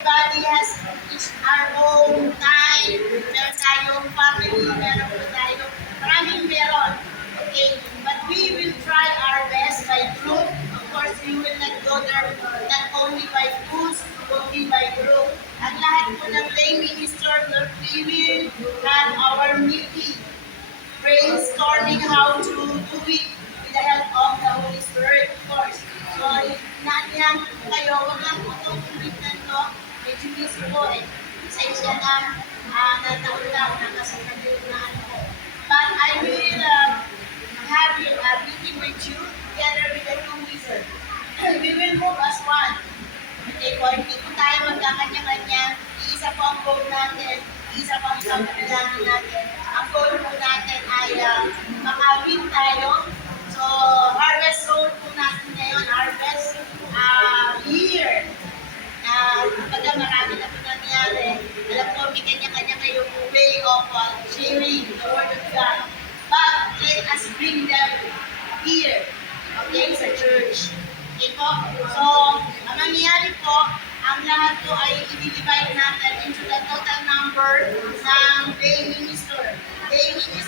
Everybody has our own time. Meron tayong family, meron po tayong maraming meron. Okay? But we will try our best by group. Of course, we will not go there not only by tools, only by group. Ang lahat po ng lay minister, we will have our meeting, brainstorming how to do it with the help of the Holy Spirit, of course. So, naanihan po kayo, wag lang po itong ulitan to. Medyo busy po eh. Pasensya na, nataon lang, nakasapagod na ano ko. But I will have a meeting with you together with the two wizards. We will move as one. Okay po, hindi po tayo magkakanya-kanya. Iisa po ang goal natin, iisa po ang panalangin natin. Ang goal po natin ay makawin tayo. So, harvest soul po natin ngayon, harvest year. Kapag marami na po nangyari, alam ko, may kanya-kanya kayong way of sharing the Word of God. But let us bring them here, okay, sa church. Okay po? So, ang nangyari po, ang lahat po ay i-divide natin into the total number ng lay minister. Lay minister